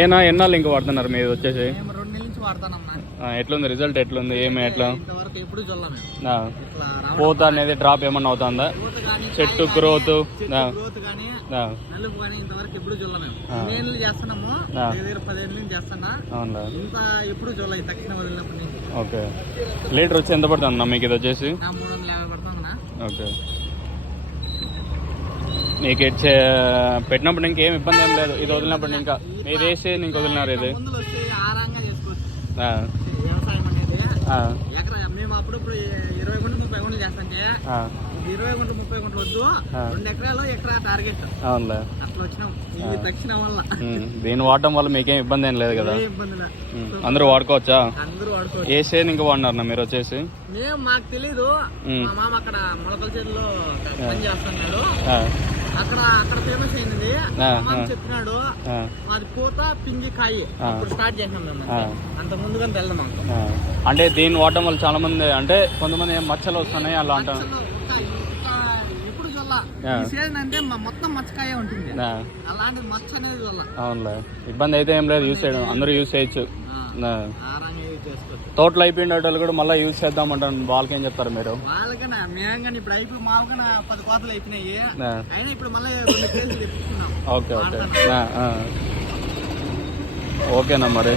ఏనా ఎన్నాళ్ళు ఇంకా వాడుతున్నారు మీరు వచ్చేసి? ఎట్లుంది రిజల్ట్ ఎట్లుంది ఏమి ఎట్లా? పూత అనేది డ్రాప్ ఏమన్నా అవుతుందా చెట్టు గ్రోత్ ఓకే. లీటర్ వచ్చి ఎంత పడుతుంది మీకు ఇది వచ్చేసి? ఓకే. మీకు ఇచ్చే పెట్టినప్పుడు ఇంకేం ఇబ్బంది ఏం లేదు. ఇది వదిలినప్పుడు ఇంకా మీరు వేసి ఇంక వదిలినారు ఇది. మేము అప్పుడప్పుడు ఇరవై గుంటలు ముప్పై గుంటలు ఇరవై గుంటలు ముప్పై గుంటలు వద్దు. రెండు ఎకరాలు ఎకరా టార్గెట్ అవునులే. అట్లా వచ్చినాం ఇది తక్షణ వల్ల. ఉమ్, దీన్ని వాడటం వల్ల మీకేం ఇబ్బంది ఏం లేదు కదా. అందరూ వాడుకోవచ్చా? ఏ ఇంకా వాడినారు మీరు వచ్చేసి? మేము మాకు తెలీదు. మా మామ అక్కడ మొలకల చేతిలో పని చేస్తున్నాడు. ఆ, అక్కడ అక్కడ ఫేమస్. చెప్పినాడు ఆ, మాది పూత పింగి కాయి. ఇప్పుడు స్టార్ట్ చేసాం మేము. అంతే. ముందుగా ఆ. అంటే దీన్ని వాడటం వల్ల చాలా మంది అంటే కొంతమంది ఏం మచ్చలు వస్తున్నాయి అలా అంటారు. అంటే మ- మొత్తం మచ్చకాయ ఉంటుంది. ఆ, అలాంటిది మచ్చ అనేది అవునులే. ఇబ్బంది అయితే ఏం లేదు యూస్ చేయడం. అందరూ యూస్ చేయొచ్చు. తోటలో అయిపోయిన వాళ్ళు కూడా మళ్ళీ యూజ్ చేద్దాం వాళ్ళకి ఏం చెప్తారు మీరు? వాళ్ళకన్నా మేము కానీ ఇప్పుడు పది కోతలు అయిపోయినాయి. అయినా ఇప్పుడు మళ్ళీ ఓకే ఓకే. ఓకేనా మరి?